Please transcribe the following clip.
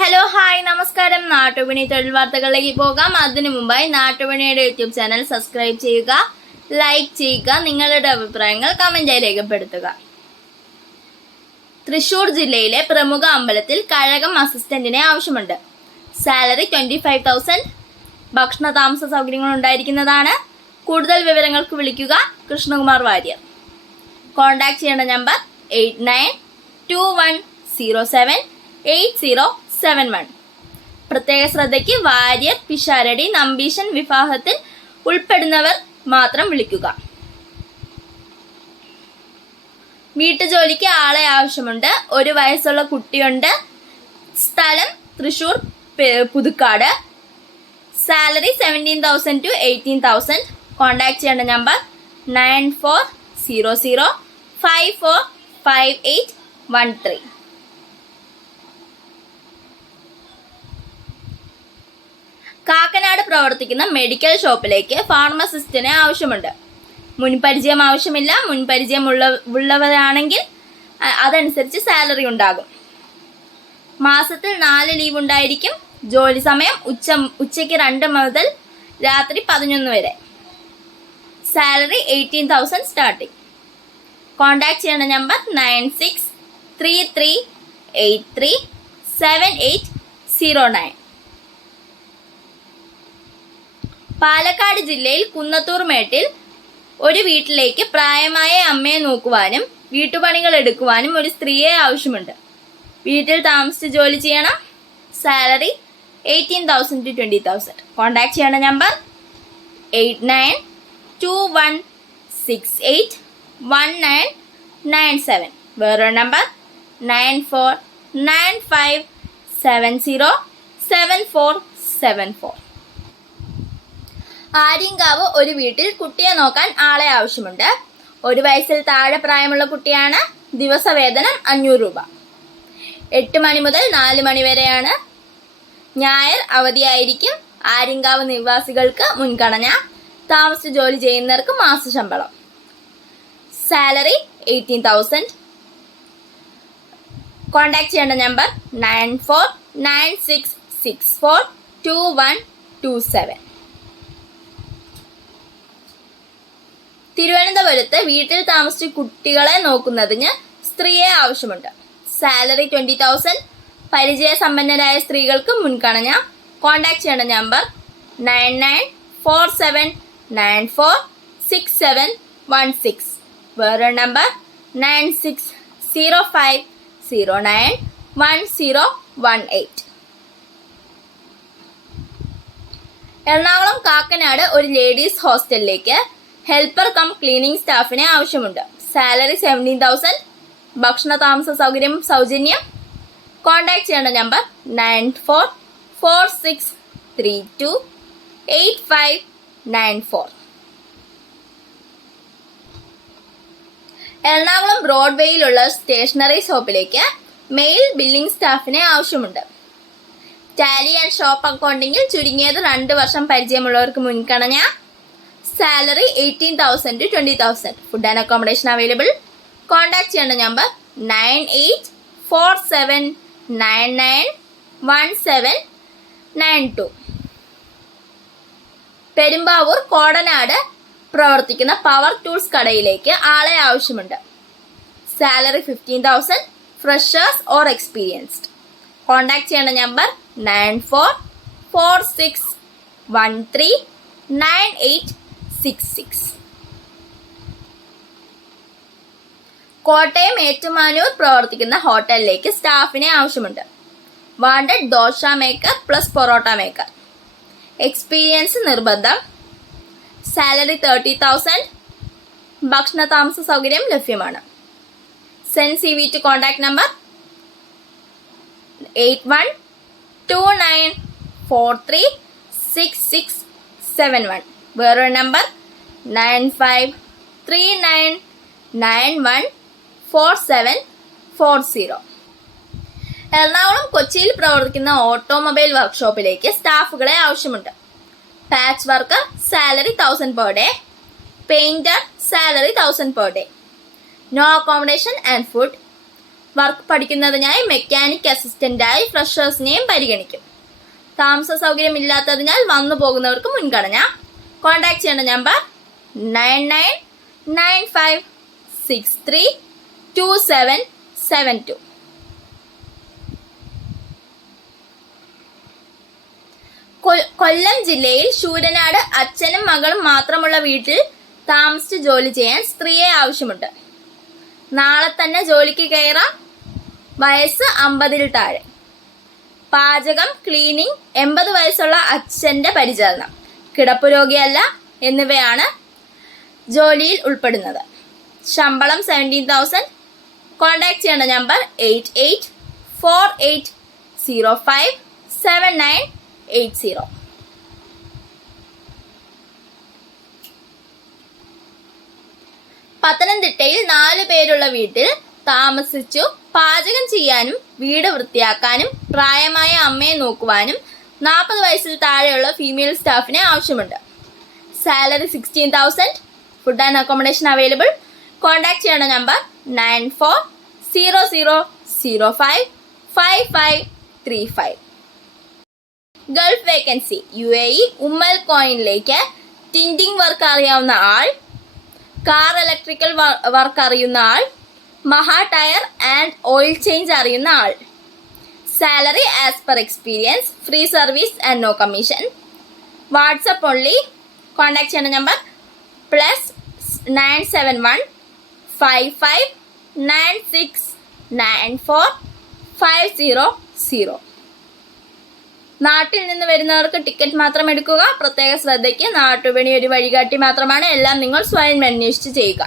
Hello hi നമസ്കാരം. നാട്ടുപണി തൊഴിൽ വാർത്തകളിലേക്ക് പോകാം. അതിനു മുമ്പായി നാട്ടുപണിയുടെ യൂട്യൂബ് ചാനൽ സബ്സ്ക്രൈബ് ചെയ്യുക, ലൈക്ക് ചെയ്യുക, നിങ്ങളുടെ അഭിപ്രായങ്ങൾ കമന്റായി രേഖപ്പെടുത്തുക. തൃശൂർ ജില്ലയിലെ പ്രമുഖ അമ്പലത്തിൽ കഴകം അസിസ്റ്റന്റിനെ ആവശ്യമുണ്ട്. സാലറി 25,000. ഭക്ഷണ താമസ സൗകര്യങ്ങൾ ഉണ്ടായിരിക്കുന്നതാണ്. കൂടുതൽ വിവരങ്ങൾക്ക് വിളിക്കുക കൃഷ്ണകുമാർ വാര്യർ. കോൺടാക്ട് ചെയ്യേണ്ട നമ്പർ 8921078071. പ്രത്യേക ശ്രദ്ധയ്ക്ക് വാര്യർ, പിഷാരടി, നമ്പീശൻ വിവാഹത്തിൽ ഉൾപ്പെടുന്നവർ മാത്രം വിളിക്കുക. വീട്ടുജോലിക്ക് ആളെ ആവശ്യമുണ്ട്. 1 വയസ്സുള്ള കുട്ടിയുണ്ട്. സ്ഥലം Thrissur Puthukkad. Salary 17,000 to 18,000. Contact ചെയ്യേണ്ട നമ്പർ 9400545813. കാക്കനാട് പ്രവർത്തിക്കുന്ന മെഡിക്കൽ ഷോപ്പിലേക്ക് ഫാർമസിസ്റ്റിനെ ആവശ്യമുണ്ട്. മുൻപരിചയം ആവശ്യമില്ല. മുൻപരിചയം ഉള്ളവരാണെങ്കിൽ അതനുസരിച്ച് സാലറി ഉണ്ടാകും. മാസത്തിൽ 4 ലീവ് ഉണ്ടായിരിക്കും. ജോലി സമയം ഉച്ചയ്ക്ക് 2 മുതൽ രാത്രി 11 വരെ. Salary 18,000 starting. കോൺടാക്ട് ചെയ്യേണ്ട നമ്പർ 9633837809. പാലക്കാട് ജില്ലയിൽ കുന്നത്തൂർ മേട്ടിൽ ഒരു വീട്ടിലേക്ക് പ്രായമായ അമ്മയെ നോക്കുവാനും വീട്ടുപണികൾ എടുക്കുവാനും ഒരു സ്ത്രീയെ ആവശ്യമുണ്ട്. വീട്ടിൽ താമസിച്ച് ജോലി ചെയ്യണം. Salary 18,000 to 20,000. കോൺടാക്ട് ചെയ്യേണ്ട നമ്പർ 8921681997. വേറൊരു നമ്പർ 9495707474. ആര്യങ്കാവ് ഒരു വീട്ടിൽ കുട്ടിയെ നോക്കാൻ ആളെ ആവശ്യമുണ്ട്. 1 വയസ്സിൽ താഴെ പ്രായമുള്ള കുട്ടിയാണ്. ദിവസവേതനം 500 രൂപ. 8 മണി മുതൽ 4 മണി വരെയാണ്. ഞായർ അവധിയായിരിക്കും. ആര്യങ്കാവ് നിവാസികൾക്ക് മുൻഗണന. താമസിച്ച് ജോലി ചെയ്യുന്നവർക്ക് മാസശമ്പളം. സാലറി 18,000. കോൺടാക്ട് ചെയ്യേണ്ട നമ്പർ 9496642127. തിരുവനന്തപുരത്ത് വീട്ടിൽ താമസിച്ച് കുട്ടികളെ നോക്കുന്നതിന് സ്ത്രീയെ ആവശ്യമുണ്ട്. സാലറി 20,000. പരിചയസമ്പന്നരായ സ്ത്രീകൾക്ക് മുൻഗണന. കോൺടാക്ട് ചെയ്യേണ്ട നമ്പർ 9947946716. വേറൊരു നമ്പർ 9605091018. എറണാകുളം കാക്കനാട് ഒരു ലേഡീസ് ഹോസ്റ്റലിലേക്ക് ഹെൽപ്പർ കം ക്ലീനിങ് സ്റ്റാഫിനെ ആവശ്യമുണ്ട്. സാലറി 17,000. ഭക്ഷണ താമസ സൗകര്യം സൗജന്യം. കോൺടാക്ട് ചെയ്യേണ്ട നമ്പർ 9446328594. എറണാകുളം ബ്രോഡ്വേയിലുള്ള സ്റ്റേഷനറി ഷോപ്പിലേക്ക് മെയിൽ ബില്ലിംഗ് സ്റ്റാഫിനെ ആവശ്യമുണ്ട്. ടാലി ആൻഡ് ഷോപ്പ് അക്കൗണ്ടിങ്ങിൽ ചുരുങ്ങിയത് 2 വർഷം പരിചയമുള്ളവർക്ക് മുൻഗണന. Salary 18,000 to 20,000. Food and accommodation available. Contact ചെയ്യേണ്ട നമ്പർ 9847991792. പെരുമ്പാവൂർ കോടനാട് പ്രവർത്തിക്കുന്ന പവർ ടൂൾസ് കടയിലേക്ക് ആളെ ആവശ്യമുണ്ട്. Salary 15,000. Freshers or experienced. Contact ചെയ്യേണ്ട നമ്പർ 9446139866. കോട്ടയം ഏറ്റുമാനൂർ പ്രവർത്തിക്കുന്ന ഹോട്ടലിലേക്ക് സ്റ്റാഫിനെ ആവശ്യമുണ്ട്. Wanted dosa maker plus porotta maker. Experience നിർബന്ധം. സാലറി 30,000. ഭക്ഷണ താമസ സൗകര്യം ലഭ്യമാണ്. Send CV to contact number 8129436671. വേറൊരു നമ്പർ 9539914740. എറണാകുളം കൊച്ചിയിൽ പ്രവർത്തിക്കുന്ന ഓട്ടോമൊബൈൽ വർക്ക്ഷോപ്പിലേക്ക് സ്റ്റാഫുകളെ ആവശ്യമുണ്ട്. Patch worker salary 1,000 per day. Painter salary 1,000 per day. No accommodation and food. Work പഠിക്കുന്നതിനായി മെക്കാനിക് അസിസ്റ്റന്റായി ഫ്രഷേഴ്സിനെയും പരിഗണിക്കും. താമസ സൗകര്യം ഇല്ലാത്തതിനാൽ വന്നു പോകുന്നവർക്ക് മുൻഗണന. കോൺടാക്ട് ചെയ്യേണ്ട നമ്പർ 9995632772. കൊല്ലം ജില്ലയിൽ ശൂരനാട് അച്ഛനും മകളും മാത്രമുള്ള വീട്ടിൽ താമസിച്ച് ജോലി ചെയ്യാൻ സ്ത്രീയെ ആവശ്യമുണ്ട്. നാളെ തന്നെ ജോലിക്ക് കയറാം. വയസ്സ് 50-ൽ താഴെ. പാചകം, ക്ലീനിങ്, 80 വയസ്സുള്ള അച്ഛൻ്റെ പരിചരണം, കിടപ്പ് രോഗിയല്ല എന്നിവയാണ് ജോലിയിൽ ഉൾപ്പെടുന്നത്. ശമ്പളം 17,000. കോൺടാക്ട് ചെയ്യേണ്ട നമ്പർ 8848057980. പത്തനംതിട്ടയിൽ 4 പേരുള്ള വീട്ടിൽ താമസിച്ചു പാചകം ചെയ്യാനും വീട് വൃത്തിയാക്കാനും പ്രായമായ അമ്മയെ നോക്കുവാനും 40 വയസ്സിൽ താഴെയുള്ള ഫീമെയിൽ സ്റ്റാഫിനെ ആവശ്യമുണ്ട്. Salary 16,000. Food and accommodation available. Contact ചെയ്യേണ്ട number 9400055535. Gulf vacancy. UAE Umm al കോയിനിലേക്ക് ടിൻഡിങ് വർക്ക് അറിയാവുന്ന ആൾ, കാർ ഇലക്ട്രിക്കൽ വർക്ക് അറിയുന്ന ആൾ, മഹാ ടയർ ആൻഡ് ഓയിൽ ചേഞ്ച് അറിയുന്ന ആൾ. Salary as per experience. Free service and no commission. WhatsApp only. Contact ചെയ്യേണ്ട number +97155969450. നാട്ടിൽ നിന്ന് വരുന്നവർക്ക് ടിക്കറ്റ് മാത്രം എടുക്കുക. പ്രത്യേക ശ്രദ്ധയ്ക്ക് നാട്ടുപണി ഒരു വഴികാട്ടി മാത്രമാണ്. എല്ലാം നിങ്ങൾ സ്വയം അന്വേഷിച്ച് ചെയ്യുക.